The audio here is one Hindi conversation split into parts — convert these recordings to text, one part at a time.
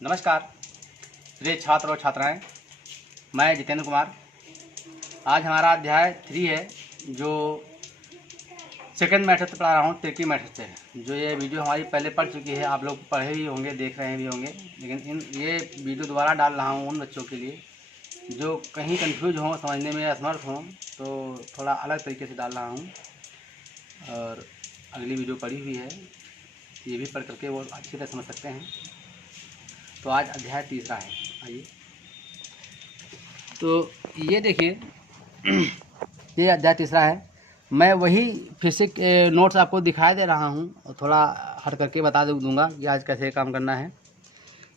नमस्कार प्रिय छात्र और छात्राएं, मैं जितेंद्र कुमार। आज हमारा अध्याय 3 है जो सेकंड मेथड से पढ़ा रहा हूँ, तृतीय मेथड से। जो ये वीडियो हमारी पहले पढ़ चुकी है, आप लोग पढ़े भी होंगे, देख रहे भी होंगे, लेकिन ये वीडियो दोबारा डाल रहा हूँ उन बच्चों के लिए जो कहीं कंफ्यूज हों, समझने में असमर्थ हों, तो थोड़ा अलग तरीके से डाल रहा हूँ। और अगली वीडियो पढ़ी हुई है, ये भी पढ़ करके वो अच्छी तरह समझ सकते हैं। तो आज अध्याय 3 है। आइए, तो ये देखिए ये अध्याय 3 है। मैं वही फिर से नोट्स आपको दिखाई दे रहा हूँ और थोड़ा हट करके बता दूंगा कि आज कैसे काम करना है।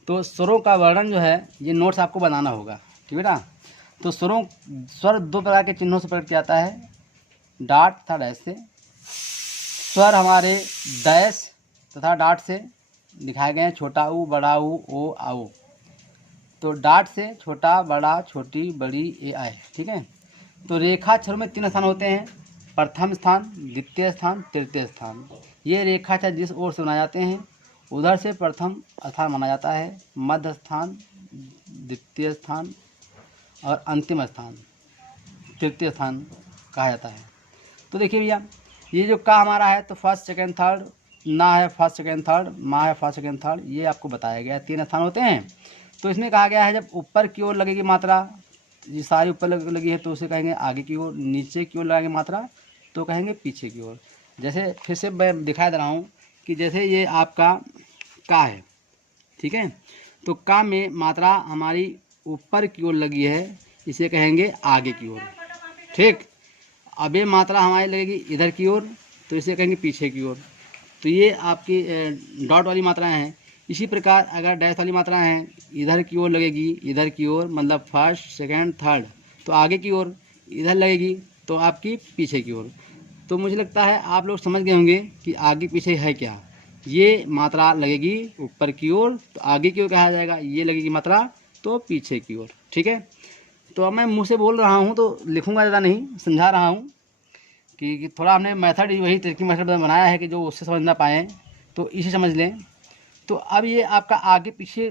तो स्वरों का वर्णन जो है ये नोट्स आपको बनाना होगा, ठीक है ना। तो स्वर 2 प्रकार के चिन्हों से प्रकट किया जाता है, डॉट तथा डैश से। स्वर हमारे डैश तथा डॉट से दिखाए गए हैं, छोटा ऊ, बड़ा ऊ, ओ, आओ। तो डॉट से छोटा, बड़ा, छोटी, बड़ी, ए, आए, ठीक है। तो रेखाक्षरों में 3 स्थान होते हैं, प्रथम स्थान, द्वितीय स्थान, तृतीय स्थान। ये रेखाक्षर जिस ओर से बनाए जाते हैं उधर से प्रथम स्थान माना जाता है, मध्य स्थान द्वितीय स्थान और अंतिम स्थान तृतीय स्थान कहा जाता है। तो देखिए भैया, ये जो का हमारा है तो फर्स्ट सेकंड थर्ड, ना है फर्स्ट सेकंड थर्ड, माँ है फर्स्ट सेकंड थर्ड, ये आपको बताया गया है 3 स्थान होते हैं। तो इसमें कहा गया है जब ऊपर की ओर लगेगी मात्रा, ये सारी ऊपर लगी है तो उसे कहेंगे आगे की ओर, नीचे की ओर लगाएंगे मात्रा तो कहेंगे पीछे की ओर। जैसे फिर से मैं दिखा दे रहा हूँ कि जैसे ये आपका का है, ठीक है। तो का में मात्रा हमारी ऊपर की ओर लगी है, इसे कहेंगे आगे की ओर, ठीक। अब ये मात्रा हमारी लगेगी इधर की ओर तो इसे कहेंगे पीछे की ओर। तो ये आपकी डॉट वाली मात्राएं हैं। इसी प्रकार अगर डैश वाली मात्राएं हैं, इधर की ओर लगेगी, इधर की ओर मतलब फर्स्ट सेकंड थर्ड तो आगे की ओर, इधर लगेगी तो आपकी पीछे की ओर। तो मुझे लगता है आप लोग समझ गए होंगे कि आगे पीछे है क्या। ये मात्रा लगेगी ऊपर की ओर तो आगे की ओर कहा जाएगा, ये लगेगी मात्रा तो पीछे की ओर, ठीक है। तो अब मैं मुँह से बोल रहा हूँ तो लिखूँगा ज़्यादा नहीं, समझा रहा हूँ कि थोड़ा हमने मेथड वही तरीके मेथड बनाया है कि जो उससे समझ ना पाएँ तो इसे समझ लें। तो अब ये आपका आगे पीछे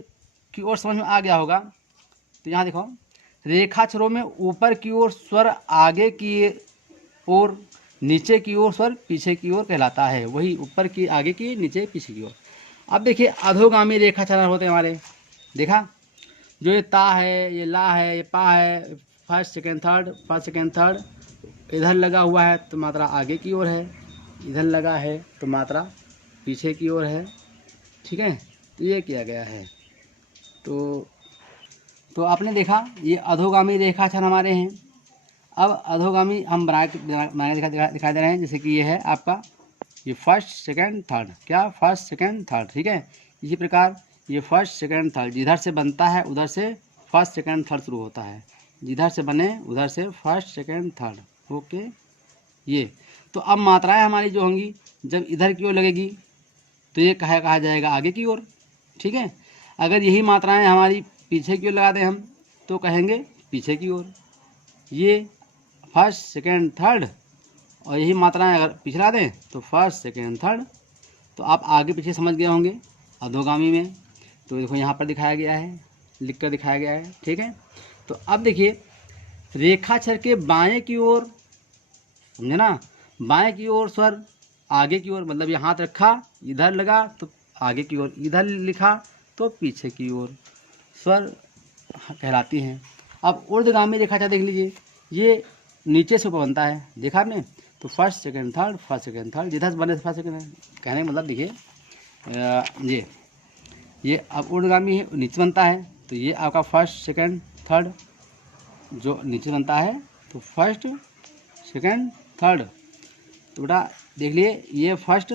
की ओर समझ में आ गया होगा। तो यहाँ देखो, रेखाक्षरों में ऊपर की ओर स्वर आगे की ओर, नीचे की ओर स्वर पीछे की ओर कहलाता है। वही ऊपर की आगे की, नीचे पीछे की ओर। अब देखिए अधोगामी रेखाक्षर होते हैं हमारे, देखा जो ये ता है, ये ला है, ये पा है, first second third, first second third, इधर लगा हुआ है तो मात्रा आगे की ओर है, इधर लगा है तो मात्रा पीछे की ओर है, ठीक है। तो ये किया गया है। तो आपने देखा ये अधोगामी रेखाक्षर हमारे हैं। अब अधोगामी हम बनाए दिखाई दे रहे हैं, जैसे कि ये है आपका ये फर्स्ट सेकंड थर्ड, क्या फर्स्ट सेकंड थर्ड, ठीक है। इसी प्रकार ये फर्स्ट सेकंड थर्ड जिधर से बनता है उधर से फर्स्ट सेकंड थर्ड शुरू होता है, जिधर से बने उधर से फर्स्ट सेकंड थर्ड, ओके। ये तो अब मात्राएं हमारी जो होंगी जब इधर की ओर लगेगी तो ये कहा जाएगा आगे की ओर, ठीक है। अगर यही मात्राएं हमारी पीछे की ओर लगा दें हम तो कहेंगे पीछे की ओर। ये फर्स्ट सेकंड थर्ड और यही मात्राएं अगर पीछे ला दें तो फर्स्ट सेकंड थर्ड। तो आप आगे पीछे समझ गए होंगे अधोगामी में। तो देखो यहाँ पर दिखाया गया है, लिख कर दिखाया गया है, ठीक है। तो अब देखिए रेखाक्षर के बाएं की ओर, समझे ना, बाएं की ओर स्वर आगे की ओर, मतलब ये हाथ रखा इधर लगा तो आगे की ओर, इधर लिखा तो पीछे की ओर स्वर कहलाती हैं। अब ऊर्ध्वगामी रेखाक्षर देख लीजिए, ये नीचे से ऊपर बनता है, देखा आपने। तो first second third, first second third, जिधर से बने फर्स्ट सेकंड, कहने का मतलब देखिए ये अब ऊर्ध्वगामी है, नीचे बनता है तो ये आपका फर्स्ट सेकंड थर्ड जो नीचे बनता है तो फर्स्ट सेकंड थर्ड। तो बेटा देख लिए ये फर्स्ट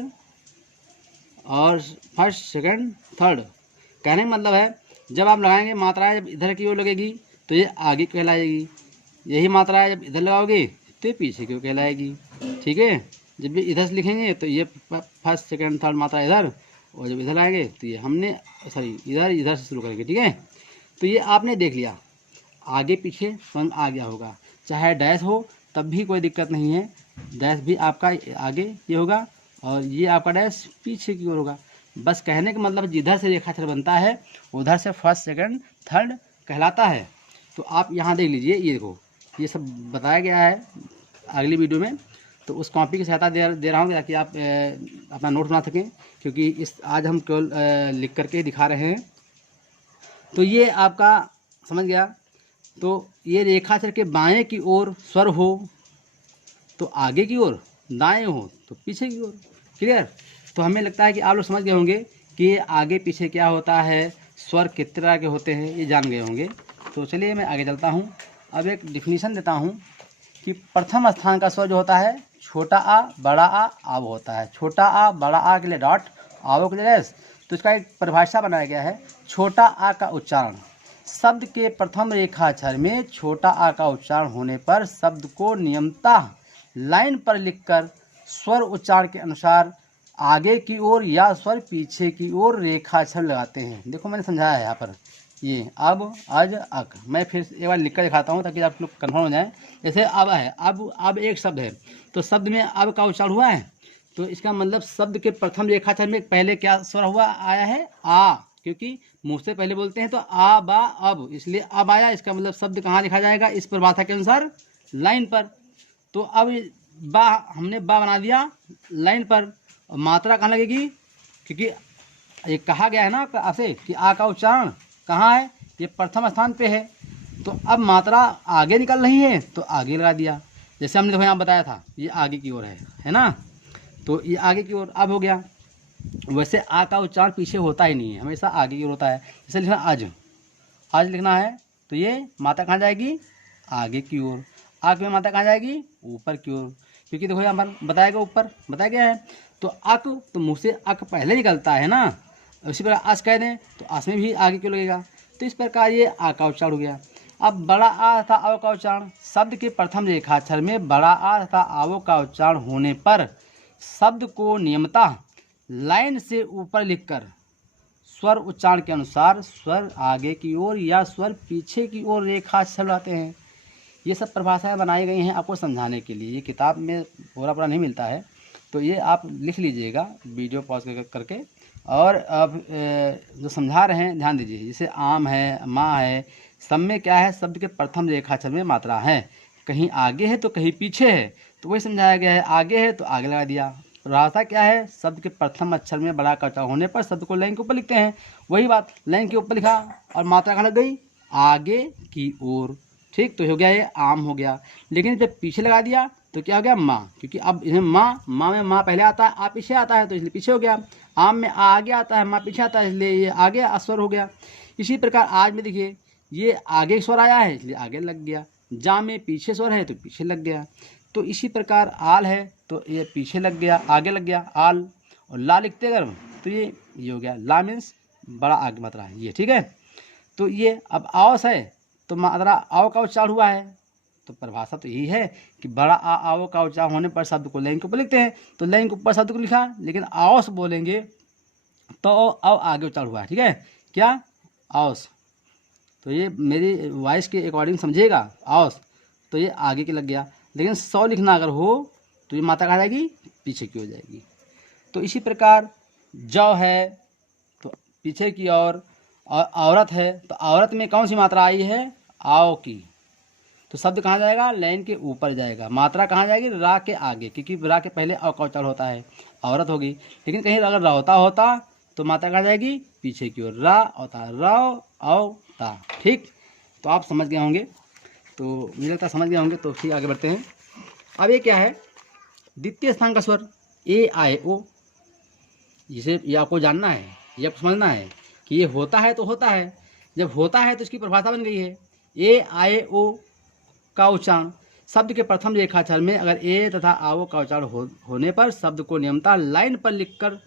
और फर्स्ट सेकंड थर्ड, कहने का मतलब है जब आप लगाएंगे मात्राएं जब इधर की ओर लगेगी तो ये आगे कहलाएगी, यही मात्राएं जब इधर लगाओगे तो ये पीछे की ओर कहलाएगी, ठीक है। जब भी इधर से लिखेंगे तो ये फर्स्ट सेकंड थर्ड मात्रा इधर, और जब इधर आएंगे तो ये हमने इधर से शुरू करेंगे, ठीक है। तो ये आपने देख लिया, आगे पीछे समझ आ गया होगा। चाहे डैश हो तब भी कोई दिक्कत नहीं है, डैश भी आपका आगे ये होगा और ये आपका डैश पीछे की ओर होगा। बस कहने का मतलब जिधर से रेखाक्षर बनता है उधर से फर्स्ट सेकंड थर्ड कहलाता है। तो आप यहाँ देख लीजिए, ये देखो ये सब बताया गया है अगली वीडियो में, तो उस कॉपी की सहायता दे रहा हूँ ताकि आप अपना नोट बना सकें, क्योंकि इस आज हम केवल लिख करके दिखा रहे हैं। तो ये आपका समझ गया। तो ये रेखाक्षर के बाएं की ओर स्वर हो तो आगे की ओर, दाएं हो तो पीछे की ओर। क्लियर? तो हमें लगता है कि आप लोग समझ गए होंगे कि ये आगे पीछे क्या होता है, स्वर कितने तरह के होते हैं, ये जान गए होंगे। तो चलिए मैं आगे चलता हूँ। अब एक डिफिनीशन देता हूँ कि प्रथम स्थान का स्वर जो होता है छोटा आ बड़ा आ आव होता है। छोटा आ बड़ा आ के लिए डॉट, आवो के लिए डैश। तो इसका एक परिभाषा बनाया गया है। छोटा आ का उच्चारण शब्द के प्रथम रेखाक्षर में छोटा आ का उच्चारण होने पर शब्द को नियमतः लाइन पर लिखकर स्वर उच्चारण के अनुसार आगे की ओर या स्वर पीछे की ओर रेखाक्षर लगाते हैं। देखो मैंने समझाया है यहाँ पर, ये अब अज अक। मैं फिर एक बार लिख कर दिखाता हूँ ताकि आप लोग कन्फर्म हो जाएं। जैसे अब है, अब एक शब्द है तो शब्द में अब का उच्चारण हुआ है, तो इसका मतलब शब्द के प्रथम रेखाक्षर में पहले क्या स्वर हुआ आया है आ, क्योंकि मुंह से पहले बोलते हैं तो आ बा अब, इसलिए अब आया। इसका मतलब शब्द कहाँ लिखा जाएगा इस परिभाषा के अनुसार, लाइन पर। तो अब बा हमने बा बना दिया लाइन पर, मात्रा कहाँ लगेगी, क्योंकि ये कहा गया है ना आपसे कि आ का उच्चारण कहाँ है, ये प्रथम स्थान पे है। तो अब मात्रा आगे निकल रही है तो आगे लगा दिया। जैसे हमने देखो यहाँ बताया था ये आगे की ओर है ना, तो ये आगे की ओर अब हो गया। वैसे आ का उच्चारण पीछे होता ही नहीं है, हमेशा आगे की ओर होता है। जैसे लिखना आज, आज लिखना है तो ये मात्रा कहाँ जाएगी, आगे की ओर। आग में मात्रा कहाँ जाएगी, ऊपर की ओर, क्योंकि देखो यहाँ पर बताया गया, ऊपर बताया गया है। तो अक, तो मुँह से अक पहले निकलता है ना, उसी प्रकार आस कह दें तो आस में भी आगे क्यों लगेगा। तो इस प्रकार ये आ का उच्चारण हो गया। अब बड़ा आ तथा आवो का उच्चारण शब्द के प्रथम रेखाक्षर में बड़ा आ तथा आवो का उच्चारण होने पर शब्द को नियमतः लाइन से ऊपर लिखकर स्वर उच्चारण के अनुसार स्वर आगे की ओर या स्वर पीछे की ओर रेखाक्षर लगाते हैं। ये सब परिभाषाएं बनाई गई हैं आपको समझाने के लिए, ये किताब में पूरा नहीं मिलता है। तो ये आप लिख लीजिएगा वीडियो पॉज करके। और अब जो समझा रहे हैं ध्यान दीजिए। जैसे आम है, माँ है, सब में क्या है, शब्द के प्रथम रेखाक्षर में मात्रा है, कहीं आगे है तो कहीं पीछे है, तो वही समझाया गया है। आगे है तो आगे लगा दिया। परिभाषा क्या है, शब्द के प्रथम अक्षर में बड़ा का उच्चारण होने पर शब्द को लाइन के ऊपर लिखते हैं। वही बात, लाइन के ऊपर लिखा और मात्रा कहाँ लग गई, आगे की ओर। ठीक, तो हो गया ये आम हो गया। लेकिन जब पीछे लगा दिया तो क्या हो गया, माँ, क्योंकि अब इन्हें माँ में माँ पहले आता है, आ पीछे आता है, तो इसलिए पीछे हो गया। आम में आ आगे आता है, माँ पीछे आता है, इसलिए ये आगे स्वर हो गया। इसी प्रकार आज में देखिए ये आगे स्वर आया है इसलिए आगे लग गया, जा में पीछे स्वर है तो पीछे लग गया। तो इसी प्रकार आल है तो ये पीछे लग गया, आगे लग गया आल। और ला लिखते अगर तो ये हो गया, ला मीन्स बड़ा आगे मात्रा है ये। ठीक है, तो ये अब आवस है तो मात्रा आओ का उच्चारण हुआ है, तो परिभाषा तो यही है कि बड़ा आ आओ का उच्चारण होने पर शब्द को लाइन के ऊपर लिखते हैं। तो लाइन के ऊपर शब्द को लिखा, लेकिन आवस बोलेंगे तो आओ आगे उच्चारण हुआ है। ठीक है, क्या आवस, तो ये मेरी वॉइस के अकॉर्डिंग समझिएगा, आवस तो ये आगे की लग गया। लेकिन सौ लिखना अगर हो तो ये मात्रा कहाँ जाएगी, पीछे की हो जाएगी। तो इसी प्रकार जौ है तो पीछे की ओर, और औरत है तो औरत में कौन सी मात्रा आई है, आओ की, तो शब्द कहाँ जाएगा, लाइन के ऊपर जाएगा। मात्रा कहाँ जाएगी, रा के आगे, क्योंकि रा के पहले अ का उच्चारण होता है, औरत होगी। लेकिन कहीं अगर रहता होता तो मात्रा कहाँ जाएगी, पीछे की ओर, रा होता रव औ ता। ठीक, तो आप समझ गए होंगे, तो मुझे लगता है समझ गए होंगे। तो ठीक, आगे बढ़ते हैं। अब ये क्या है, द्वितीय स्थान का स्वर ए आए ओ, जिसे ये आपको जानना है, ये आपको समझना है कि ये होता है तो होता है। जब होता है तो इसकी परिभाषा बन गई है, ए आए ओ का उच्चारण शब्द के प्रथम रेखाक्षर में अगर ए तथा आओ का उच्चारण होने पर शब्द को नियमतः लाइन पर लिखकर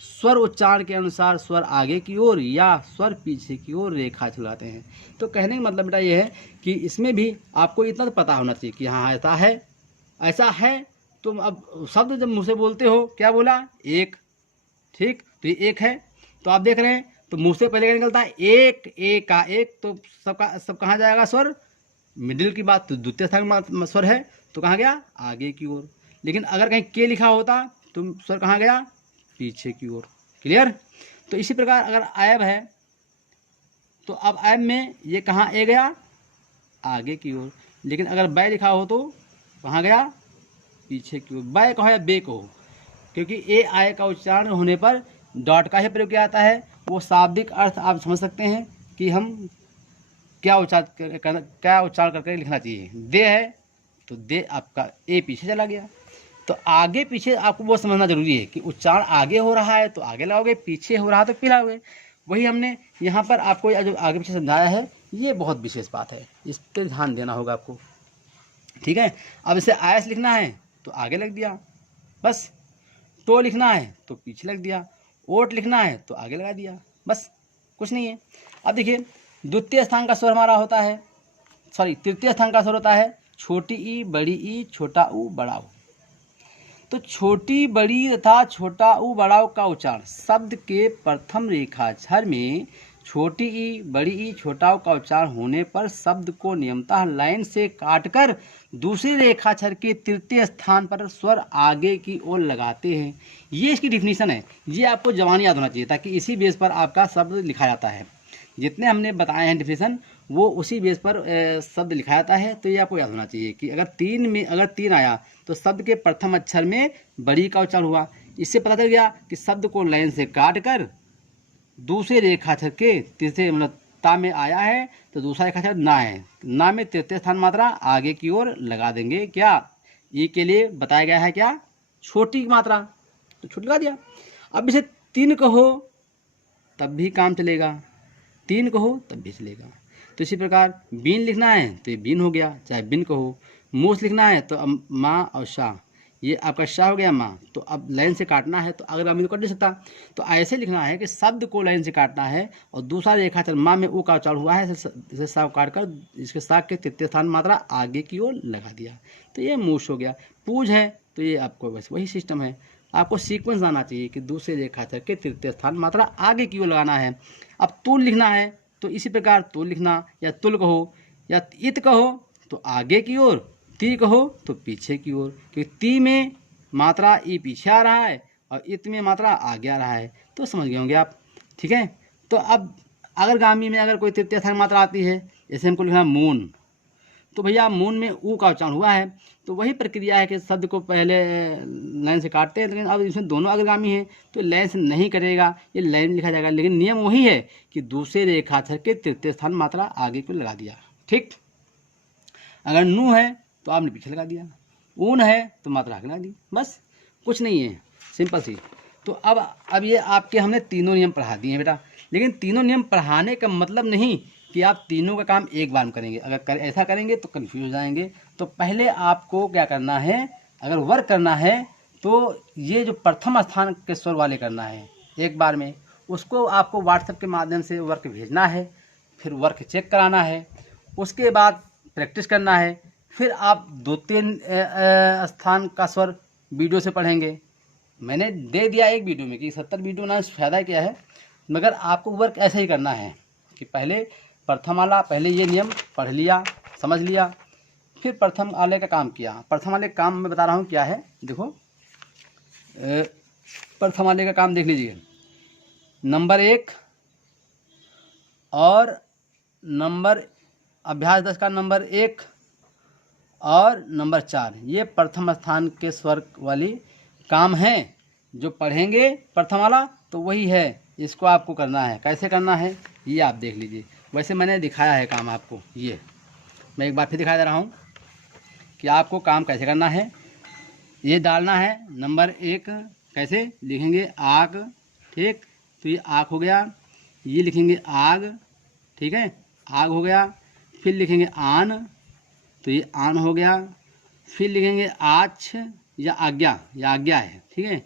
स्वर उच्चारण के अनुसार स्वर आगे की ओर या स्वर पीछे की ओर रेखाक्षर लगाते हैं। तो कहने का मतलब बेटा ये है कि इसमें भी आपको इतना तो पता होना चाहिए कि हाँ ऐसा है, ऐसा है। तुम अब शब्द जब मुँह से बोलते हो, क्या बोला, एक। ठीक, तो ये एक है, तो आप देख रहे हैं तो मुँह से पहले क्या निकलता है, एक, एक का एक, तो सब कहाँ जाएगा स्वर, मिडिल की बात, तो द्वितीय स्थान स्वर है तो कहाँ गया, आगे की ओर। लेकिन अगर कहीं के लिखा होता तो स्वर कहाँ गया, पीछे की ओर। क्लियर। तो इसी प्रकार अगर ऐब है तो अब ऐब में ये कहाँ ए गया, आगे की ओर, लेकिन अगर बै लिखा हो तो कहाँ गया, पीछे की ओर। बै कहो या बे कहो, क्योंकि ए आय का उच्चारण होने पर डॉट का ही प्रयोग किया जाता है। वो शाब्दिक अर्थ आप समझ सकते हैं कि हम क्या उच्चारण करके लिखना चाहिए। दे है तो दे आपका ए पीछे चला गया। तो आगे पीछे आपको वो समझना जरूरी है कि उच्चारण आगे हो रहा है तो आगे लगाओगे, पीछे हो रहा है तो पीछे लगाओगे। वही हमने यहाँ पर आपको जो आगे पीछे समझाया है, ये बहुत विशेष बात है, इस पर ध्यान देना होगा आपको। ठीक है। अब इसे आयस लिखना है तो आगे लग दिया बस, टो लिखना है तो पीछे लग दिया, ओट लिखना है तो आगे लगा दिया, बस कुछ नहीं है। अब देखिए द्वितीय स्थान का स्वर हमारा होता है, तृतीय स्थान का स्वर होता है छोटी ई, बड़ी ई, छोटा ऊ, बड़ा ऊ। तो छोटी बड़ी तथा छोटा ऊ बड़ा ऊ का उच्चारण शब्द के प्रथम रेखाक्षर में छोटी ई, बड़ी ई, छोटा ऊ का उच्चारण होने पर शब्द को नियमतः लाइन से काटकर दूसरे रेखाक्षर के तृतीय स्थान पर स्वर आगे की ओर लगाते हैं। ये इसकी डिफिनीशन है। ये आपको जवानी याद होना चाहिए ताकि इसी बेस पर आपका शब्द लिखा जाता है। जितने हमने बताए हैं डिफिनीशन वो उसी बेस पर शब्द लिखा जाता है। तो ये आपको याद होना चाहिए कि अगर तीन आया तो शब्द के प्रथम अक्षर में बड़ी का उच्चारण हुआ। इससे पता चल गया कि शब्द को लाइन से काट कर दूसरे रेखाक्षर के तीसरे मतलब ता में आया है तो दूसरा रेखाक्षर ना है, ना में तृतीय स्थान मात्रा आगे की ओर लगा देंगे। क्या ई के लिए बताया गया है क्या, छोटी मात्रा, तो छोटी लगा दिया। अब इसे तीन कहो तब भी काम चलेगा, तीन कहो तब भी चलेगा। तो इसी प्रकार बीन लिखना है तो ये बीन हो गया, चाहे बिन कहो। मूस लिखना है तो अब माँ और शाह, ये आपका शाह हो गया माँ। तो अब लाइन से काटना है तो अग्रगामी तो कट नहीं सकता, तो ऐसे लिखना है कि शब्द को लाइन से काटना है और दूसरा रेखाक्षर माँ में ऊ का उच्चारण हुआ है, इसे शाह काट कर इसके शाह के तृतीय स्थान मात्रा आगे की ओर लगा दिया, तो ये मूस हो गया। पूज है तो ये आपको बस वही सिस्टम है, आपको सीक्वेंस आना चाहिए कि दूसरे रेखाक्षर के तृतीय स्थान मात्रा आगे की ओर लगाना है। अब तुल लिखना है तो इसी प्रकार तुल लिखना, या तुल कहो या इत कहो तो आगे की ओर, ती कहो तो पीछे की ओर, क्योंकि ती में मात्रा ई पीछे आ रहा है और इत में मात्रा आगे आ रहा है। तो समझ गए होंगे आप। ठीक है। तो अब अग्रगामी में अगर कोई तृतीय स्थान मात्रा आती है, जैसे हमको लिखना मून, तो भैया मून में ऊ का उच्चारण हुआ है, तो वही प्रक्रिया है कि शब्द को पहले लाइन से काटते हैं, लेकिन अब इसमें दोनों अग्रगामी हैं तो लाइन से नहीं करेगा, ये लाइन लिखा जाएगा। लेकिन नियम वही है कि दूसरे रेखाक्षर के तृतीय स्थान मात्रा आगे को लगा दिया। ठीक। अगर नू है तो आपने पीछे लगा दिया, ऊन है तो मात्रा आगे लगा दी, बस कुछ नहीं है, सिंपल सी। तो अब ये आपके हमने तीनों नियम पढ़ा दिए हैं बेटा, लेकिन तीनों नियम पढ़ाने का मतलब नहीं कि आप तीनों का काम एक बार में करेंगे। अगर ऐसा करेंगे तो कंफ्यूज हो जाएंगे। तो पहले आपको क्या करना है, अगर वर्क करना है तो ये जो प्रथम स्थान के स्वर वाले करना है एक बार में, उसको आपको व्हाट्सएप के माध्यम से वर्क भेजना है, फिर वर्क चेक कराना है, उसके बाद प्रैक्टिस करना है, फिर आप 2-3 स्थान का स्वर वीडियो से पढ़ेंगे। मैंने दे दिया एक वीडियो में कि 70 वीडियो ना फ़ायदा क्या है, मगर आपको वर्क ऐसे ही करना है कि पहले प्रथम वाला, पहले ये नियम पढ़ लिया, समझ लिया, फिर प्रथम वाले का काम किया। प्रथम वाले काम मैं बता रहा हूँ क्या है, देखो प्रथम वाले का काम देख लीजिए। नंबर 1 और नंबर अभ्यास 10 का नंबर 1 और नंबर 4, ये प्रथम स्थान के स्वर वाली काम है जो पढ़ेंगे प्रथम वाला, तो वही है, इसको आपको करना है। कैसे करना है ये आप देख लीजिए। वैसे मैंने दिखाया है काम आपको, ये मैं एक बार फिर दिखा दे रहा हूँ कि आपको काम कैसे करना है। ये डालना है नंबर 1, कैसे लिखेंगे, आग। ठीक, तो ये आग हो गया, ये लिखेंगे आग। ठीक है, आग हो गया। फिर लिखेंगे आन, तो ये आन हो गया। फिर लिखेंगे आछ या आज्ञा, या आज्ञा है। ठीक है,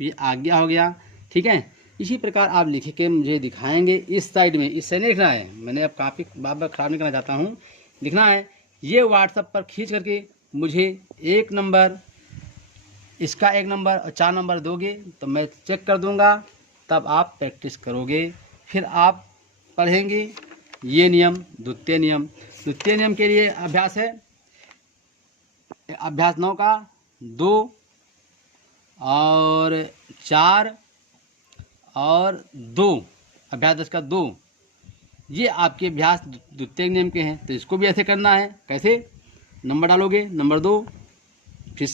ये आज्ञा हो गया। ठीक है, इसी प्रकार आप लिख के मुझे दिखाएंगे। इस साइड में, इस साइड नहीं लिखना है, मैंने अब काफ़ी बार बार ख़राब नहीं करना चाहता हूँ, लिखना है। ये व्हाट्सएप पर खींच करके मुझे 1 नंबर, इसका 1 नंबर और 4 नंबर दोगे तो मैं चेक कर दूंगा, तब आप प्रैक्टिस करोगे, फिर आप पढ़ेंगे ये नियम। द्वितीय नियम के लिए अभ्यास है, अभ्यास 9 का 2 और 4 और 2, अभ्यास 10 का 2, ये आपके अभ्यास द्वितीय नियम के हैं। तो इसको भी ऐसे करना है। कैसे? नंबर डालोगे, नंबर 2, फिर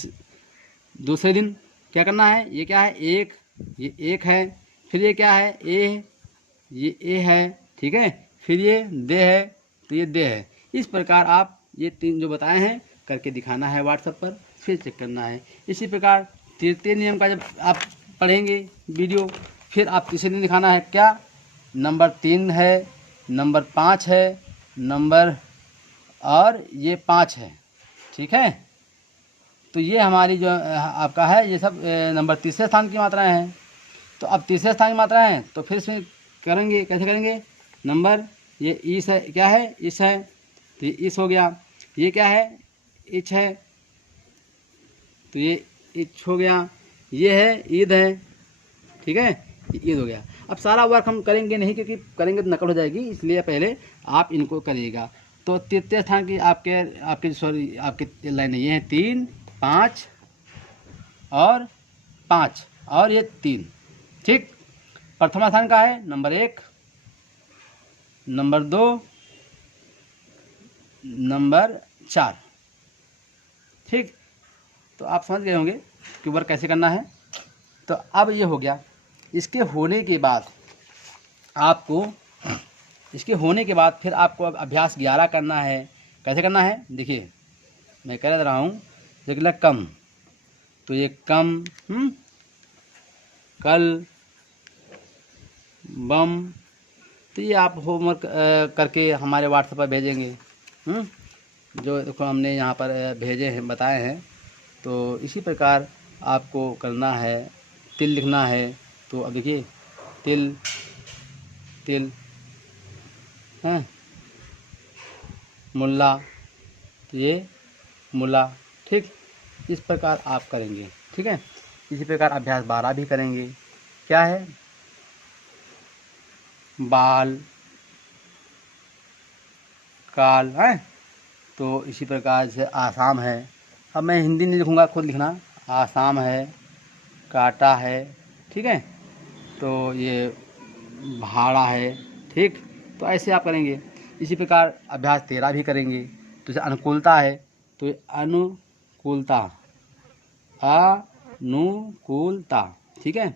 दूसरे दिन क्या करना है? ये क्या है? 1, ये 1 है, फिर ये क्या है? ए, ये ए है, ठीक है, फिर ये दे है, तो ये दे है। इस प्रकार आप ये 3 जो बताए हैं करके दिखाना है व्हाट्सएप पर, फिर चेक करना है। इसी प्रकार तृतीय नियम का जब आप पढ़ेंगे वीडियो, फिर आप तीसरे दिन दिखाना है क्या? नंबर 3 है, नंबर 5 है, नंबर और ये 5 है, ठीक है। तो ये हमारी जो आपका है, ये सब नंबर तीसरे स्थान की मात्राएं हैं। तो अब तीसरे स्थान की मात्राएं हैं, तो फिर इसमें करेंगे, कैसे करेंगे? नंबर ये इस है, क्या है? इस है, तो ये इस हो गया। ये क्या है? इच है, तो ये इच हो गया। ये है ईद है, ठीक है, ये ईद हो गया। अब सारा वर्क हम करेंगे नहीं, क्योंकि करेंगे तो नकल हो जाएगी, इसलिए पहले आप इनको करिएगा। तो तृतीय स्थान की आपकी लाइन ये है 3, 5 और 5 और ये 3, ठीक। प्रथम स्थान का है नंबर 1, नंबर 2, नंबर 4, ठीक। तो आप समझ गए होंगे कि वर्क कैसे करना है। तो अब ये हो गया। इसके होने के बाद फिर आपको अब अभ्यास 11 करना है। कैसे करना है? देखिए, मैं कह रहा हूँ, देखिए कम, तो ये कम, कल, बम, तो ये आप होमवर्क करके हमारे व्हाट्सएप पर भेजेंगे। जो देखो हमने यहाँ पर भेजे हैं, बताए हैं। तो इसी प्रकार आपको करना है। तिल लिखना है, तो अब देखिए तिल, तिल है, मुल्ला, तो ये मुल्ला, ठीक। इस प्रकार आप करेंगे, ठीक है। इसी प्रकार अभ्यास 12 भी करेंगे। क्या है? बाल, काल है। तो इसी प्रकार से आसाम है। अब मैं हिंदी नहीं लिखूँगा, खुद लिखना। आसाम है, काटा है, ठीक है। तो ये भाड़ा है, ठीक। तो ऐसे आप करेंगे। इसी प्रकार अभ्यास 13 भी करेंगे। तो जैसे अनुकूलता है, तो ये अनुकूलता, अनुकूलता, ठीक है।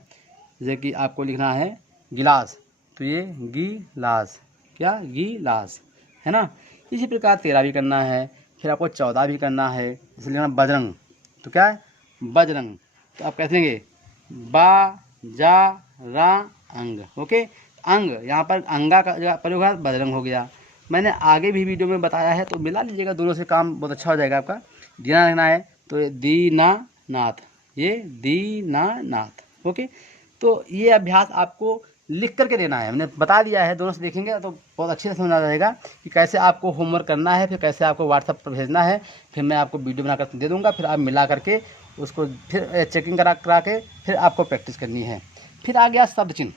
जैसे कि आपको लिखना है गिलास, तो ये गिलास, क्या? गिलास, है ना। इसी प्रकार 13 भी करना है। फिर आपको 14 भी करना है। जैसे लिखना बजरंग, तो क्या है? बजरंग। तो आप कैसे लेंगे? बा, जा, रा, अंग, ओके। अंग, यहाँ पर अंगा का जगह प्रयोग है, बजरंग हो गया। मैंने आगे भी वीडियो में बताया है, तो मिला लीजिएगा, दोनों से काम बहुत अच्छा हो जाएगा आपका। दीना लिखना है, तो ये दीनानाथ, ये दीनानाथ, ओके। तो ये अभ्यास आपको लिख करके देना है। मैंने बता दिया है, दोनों से देखेंगे तो बहुत अच्छे से समझ आ जाएगा कि कैसे आपको होमवर्क करना है, फिर कैसे आपको व्हाट्सएप पर भेजना है। फिर मैं आपको वीडियो बनाकर दे दूँगा, फिर आप मिला करके उसको फिर चेकिंग करा के फिर आपको प्रैक्टिस करनी है। फिर आ गया शब्द चिन्ह।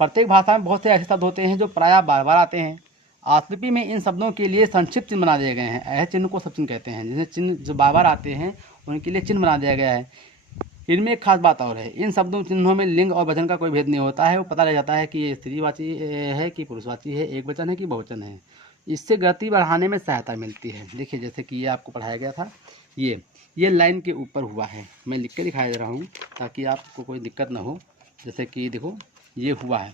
प्रत्येक भाषा में बहुत से ऐसे शब्द होते हैं जो प्रायः बार बार आते हैं। आसलिपि में इन शब्दों के लिए संक्षिप्त चिन्ह बना दिए गए हैं। ऐसे चिन्ह को सब चिन्ह कहते हैं। जैसे चिन्ह जो बार बार आते हैं उनके लिए चिन्ह बना दिया गया है। इनमें एक खास बात और है, इन शब्दों चिन्हों में लिंग और वचन का कोई भेद नहीं होता है। वो पता लग जाता है कि ये स्त्रीवाची है कि पुरुषवाची है, एक वचन है कि बहुवचन है। इससे गति बढ़ाने में सहायता मिलती है। देखिए, जैसे कि ये आपको पढ़ाया गया था, ये लाइन के ऊपर हुआ है। मैं लिख के दिखाई दे रहा हूँ ताकि आपको कोई दिक्कत ना हो। जैसे कि देखो, ये हुआ है,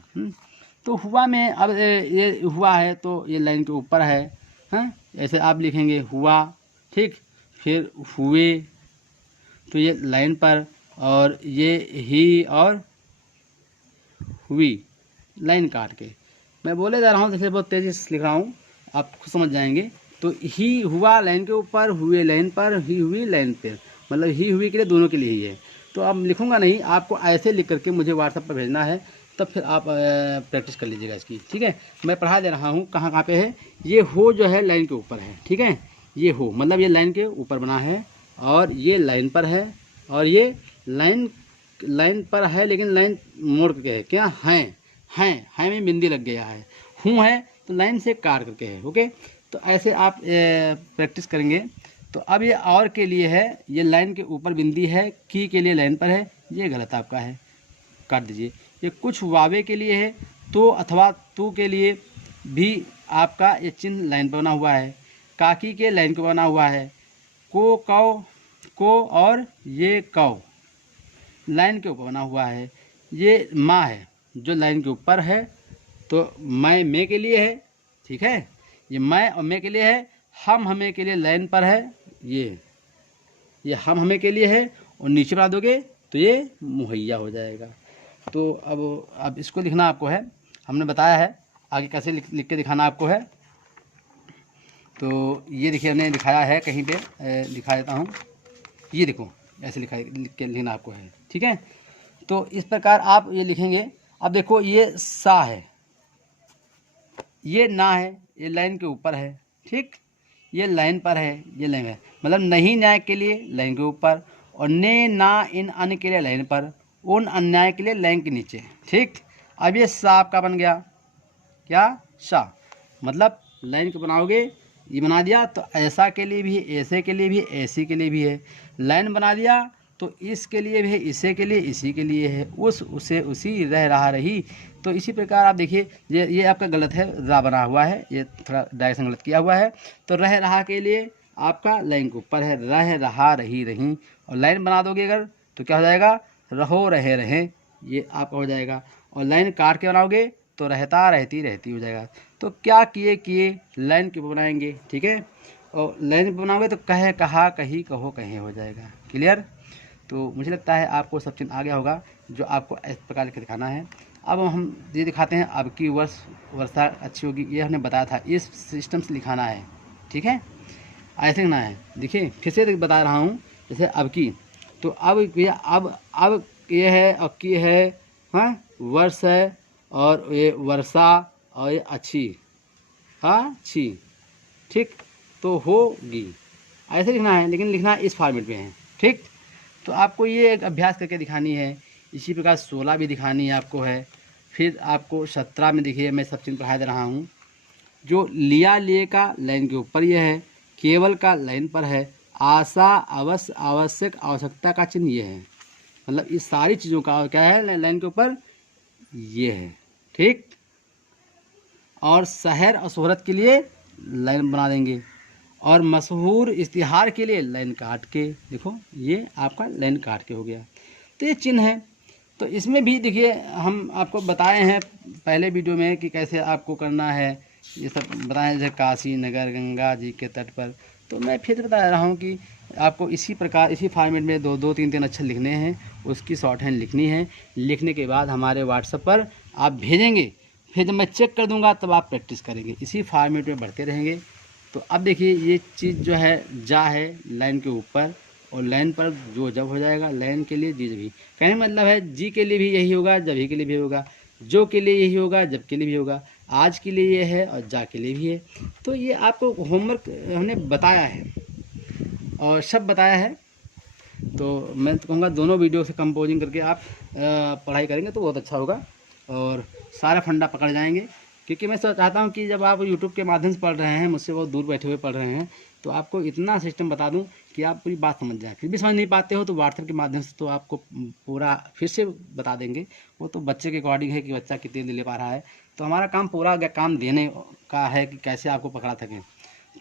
तो हुआ में अब ये हुआ है, तो ये लाइन के ऊपर है, हाँ। ऐसे आप लिखेंगे हुआ, ठीक। फिर हुए, तो ये लाइन पर, और ये ही और हुई, लाइन काट के मैं बोले जा रहा हूँ। जैसे बहुत तेज़ी से लिख रहा हूँ, आप खुद समझ जाएंगे। तो ही हुआ लाइन के ऊपर, हुए लाइन पर, ही हुई लाइन पे, मतलब ही हुई के लिए दोनों के लिए ही है। तो अब लिखूँगा नहीं, आपको ऐसे लिख करके मुझे व्हाट्सएप पर भेजना है, तब फिर आप प्रैक्टिस कर लीजिएगा इसकी, ठीक है। मैं पढ़ा दे रहा हूँ कहाँ पे है। ये हो जो है लाइन के ऊपर है, ठीक है। ये हो मतलब ये लाइन के ऊपर बना है, और ये लाइन पर है, और ये लाइन पर है, लेकिन लाइन मोड़ के है, क्या है में बिंदी लग गया है। हूँ है तो लाइन से काट करके है, ओके। तो ऐसे आप प्रैक्टिस करेंगे। तो अब ये और के लिए है, ये लाइन के ऊपर बिंदी है, की के लिए लाइन पर है, ये गलत आपका है, काट दीजिए। ये कुछ वावे के लिए है, तो अथवा तू के लिए भी आपका ये चिन्ह लाइन पर बना हुआ है। काकी के लाइन पर बना हुआ है। को कौ को और ये कौ लाइन के ऊपर बना हुआ है। ये माँ है जो लाइन के ऊपर है, तो मैं मे के लिए है, ठीक है। ये मैं और मे के लिए है। हम हमें के लिए लाइन पर है, ये हम हमें के लिए है, और नीचे बढ़ा दोगे तो ये मुहैया हो जाएगा। तो अब इसको लिखना आपको है, हमने बताया है आगे कैसे लिख के दिखाना आपको है। तो ये देखिए हमने दिखाया है कहीं पे, दिखा देता हूँ। ये देखो ऐसे लिख के लिखना आपको है, ठीक है। तो इस प्रकार आप ये लिखेंगे। अब देखो ये सा है, ये ना है, ये लाइन के ऊपर है, ठीक। ये लाइन पर है, ये लाइन है, मतलब नहीं न्याय के लिए लाइन के ऊपर, और ने ना इन अन्य के लिए लाइन पर, उन अन्याय के लिए लाइन के नीचे, ठीक। अब ये सा आपका बन गया, क्या सा, मतलब लाइन को बनाओगे, ये बना दिया तो ऐसा के लिए भी, ऐसे के लिए भी, ऐसी के लिए भी है। लाइन बना दिया तो इसके लिए भी है, इसे के लिए, इसी के लिए है, उस उसे उसी, रह रहा रही। तो इसी प्रकार आप देखिए ये आपका गलत है, रा बना हुआ है, ये थोड़ा डायरेक्शन गलत किया हुआ है। तो रह रहा के लिए आपका लाइन के ऊपर है, रह रहा रही रही, और लाइन बना दोगे अगर तो क्या हो जाएगा, रहो रहे रहें, ये आपका हो जाएगा। और लाइन काट के बनाओगे तो रहता रहती रहती हो जाएगा। तो क्या किए किए लाइन के ऊपर बनाएंगे, ठीक है। और लाइन पे बनाओगे तो कहे कहा, कही कहो, कहे हो जाएगा। क्लियर। तो मुझे लगता है आपको सब चीज़ आ गया होगा जो आपको इस प्रकार के दिखाना है। अब हम ये दिखाते हैं, अब की वर्षा अच्छी होगी, ये हमने बताया था, इस सिस्टम से लिखाना है, ठीक है, ऐसे लिखना है। देखिए फिर से बता रहा हूँ, जैसे अब की, तो अब ये है, अब की है, हाँ, वर्ष है, और ये वर्षा, और ये अच्छी, हाँ छी, ठीक। तो होगी ऐसे लिखना है, लेकिन लिखना इस फॉर्मेट में है, ठीक। तो आपको ये एक अभ्यास करके दिखानी है। इसी प्रकार 16 भी दिखानी है आपको है। फिर आपको 17 में देखिए मैं सब चीज़ पढ़ा दे रहा हूँ। जो लिया लिए का लाइन के ऊपर ये है, केवल का लाइन पर है, आशा अवश्य आवश्यक आवश्यकता का चिन्ह ये है, मतलब इस सारी चीज़ों का क्या है, लाइन के ऊपर ये है, ठीक। और शहर और शोहरत के लिए लाइन बना देंगे, और मशहूर इश्तिहार के लिए लाइन काट के, देखो ये आपका लाइन काट के हो गया। तो ये चिन्ह है। तो इसमें भी देखिए हम आपको बताए हैं पहले वीडियो में कि कैसे आपको करना है, ये सब बताएं, जैसे काशी नगर गंगा जी के तट पर। तो मैं फिर बता रहा हूँ कि आपको इसी प्रकार इसी फॉर्मेट में दो तीन अक्षर लिखने हैं, उसकी शॉर्ट हैंड लिखनी है। लिखने के बाद हमारे व्हाट्सएप पर आप भेजेंगे, फिर जब मैं चेक कर दूंगा तब आप प्रैक्टिस करेंगे, इसी फॉर्मेट में बढ़ते रहेंगे। तो अब देखिए ये चीज़ जो है जा है लाइन के ऊपर, और लाइन पर जो जब हो जाएगा, लाइन के लिए जी भी, कहने मतलब है जी के लिए भी यही होगा, जभी के लिए भी होगा, जो के लिए यही होगा, जब के लिए भी होगा, आज के लिए ये है और जा के लिए भी है। तो ये आपको होमवर्क हमने बताया है और सब बताया है। तो मैं तो कहूँगा दोनों वीडियो से कंपोजिंग करके आप पढ़ाई करेंगे तो बहुत अच्छा होगा, और सारा फंडा पकड़ जाएंगे। क्योंकि मैं चाहता हूँ कि जब आप यूट्यूब के माध्यम से पढ़ रहे हैं, मुझसे बहुत दूर बैठे हुए पढ़ रहे हैं, तो आपको इतना सिस्टम बता दूं कि आप पूरी बात समझ जाएं। फिर भी समझ नहीं पाते हो तो व्हाट्सएप के माध्यम से तो आपको पूरा फिर से बता देंगे। वो तो बच्चे के अकॉर्डिंग है कि बच्चा कितने दिन ले पा रहा है। तो हमारा काम पूरा काम देने का है कि कैसे आपको पकड़ा सकें।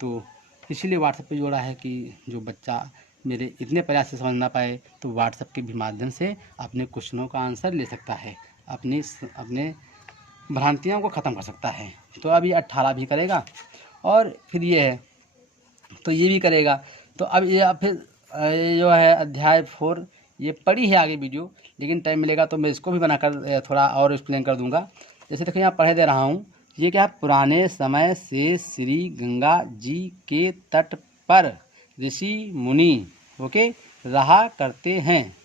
तो इसीलिए व्हाट्सएप पर जोड़ा है कि जो बच्चा मेरे इतने प्रयास से समझ ना पाए तो व्हाट्सएप के भी माध्यम से अपने क्वेश्चनों का आंसर ले सकता है, अपने भ्रांतियों को ख़त्म कर सकता है। तो अब ये 18 भी करेगा, और फिर ये है तो ये भी करेगा। तो अब ये फिर जो है अध्याय 4 ये पढ़ी है आगे वीडियो, लेकिन टाइम मिलेगा तो मैं इसको भी बनाकर थोड़ा और एक्सप्लेन कर दूंगा। जैसे देखिए यहाँ पढ़े दे रहा हूँ, ये क्या, पुराने समय से श्री गंगा जी के तट पर ऋषि मुनि ओके रहा करते हैं।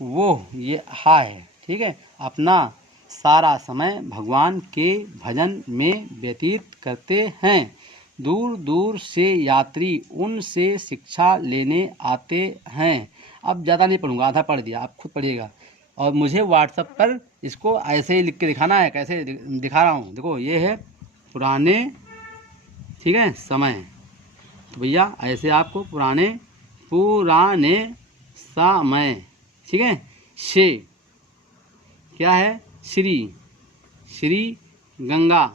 वो ये हा है, ठीक है, अपना सारा समय भगवान के भजन में व्यतीत करते हैं। दूर दूर से यात्री उनसे शिक्षा लेने आते हैं। अब ज़्यादा नहीं पढ़ूंगा, आधा पढ़ दिया, आप खुद पढ़िएगा। और मुझे व्हाट्सएप पर इसको ऐसे ही लिख के दिखाना है। कैसे दिखा रहा हूँ, देखो ये है पुराने, ठीक है, समय। तो भैया ऐसे आपको पुराने समय, ठीक है, से क्या है श्री, श्री गंगा,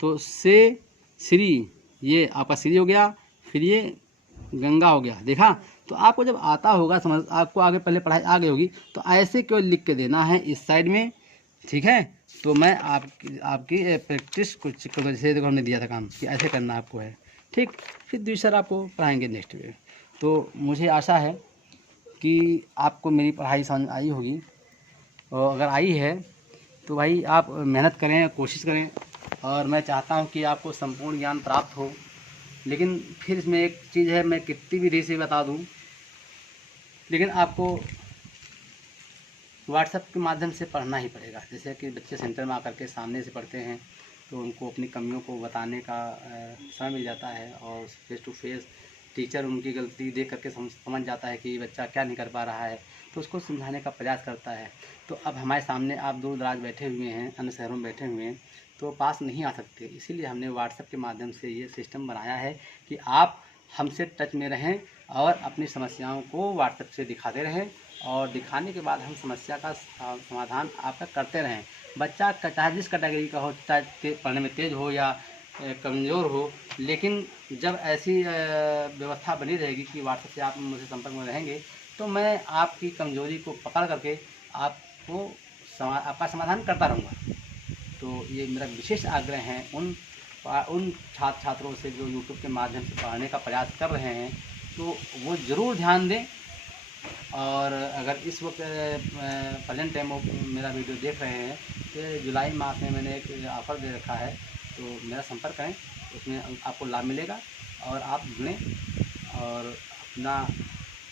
तो से श्री, ये आपका श्री हो गया, फिर ये गंगा हो गया। देखा? तो आपको जब आता होगा समझ, आपको आगे पहले पढ़ाई आ गई होगी, तो ऐसे केवल लिख के देना है इस साइड में, ठीक है। तो मैं आपकी प्रैक्टिस को चेक करूँगा। जैसे देखो हमने दिया था काम कि ऐसे करना आपको है, ठीक। फिर दूसरा आपको पढ़ाएंगे नेक्स्ट में। तो मुझे आशा है कि आपको मेरी पढ़ाई समझ आई होगी, और अगर आई है तो भाई आप मेहनत करें, कोशिश करें, और मैं चाहता हूं कि आपको संपूर्ण ज्ञान प्राप्त हो। लेकिन फिर इसमें एक चीज़ है, मैं कितनी विधि से बता दूं, लेकिन आपको व्हाट्सएप के माध्यम से पढ़ना ही पड़ेगा। जैसे कि बच्चे सेंटर में आकर के सामने से पढ़ते हैं, तो उनको अपनी कमियों को बताने का समय मिल जाता है, और फेस टू फेस टीचर उनकी गलती देख करके समझ जाता है कि बच्चा क्या नहीं कर पा रहा है, तो उसको समझाने का प्रयास करता है। तो अब हमारे सामने आप दूर दराज बैठे हुए हैं, अन्य शहरों में बैठे हुए हैं, तो पास नहीं आ सकते, इसीलिए हमने व्हाट्सएप के माध्यम से ये सिस्टम बनाया है कि आप हमसे टच में रहें और अपनी समस्याओं को व्हाट्सएप से दिखाते रहें, और दिखाने के बाद हम समस्या का समाधान आपका करते रहें। बच्चा चाहे जिस कैटेगरी का हो, चाहे पढ़ने में तेज़ हो या कमज़ोर हो, लेकिन जब ऐसी व्यवस्था बनी रहेगी कि व्हाट्सएप से आप मुझसे संपर्क में रहेंगे, तो मैं आपकी कमज़ोरी को पकड़ करके आपको आपका समाधान करता रहूँगा। तो ये मेरा विशेष आग्रह है उन छात्रों से जो यूट्यूब के माध्यम से पढ़ने का प्रयास कर रहे हैं, तो वो ज़रूर ध्यान दें। और अगर इस वक्त प्रेजेंट टाइम मेरा वीडियो देख रहे हैं, तो जुलाई माह में मैंने एक ऑफ़र दे रखा है, तो मेरा संपर्क करें, उसमें आपको लाभ मिलेगा और आप जुड़ें और अपना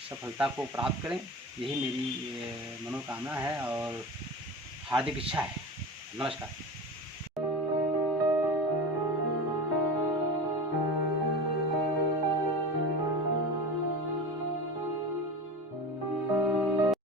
सफलता को प्राप्त करें। यही मेरी मनोकामना है और हार्दिक इच्छा है। नमस्कार।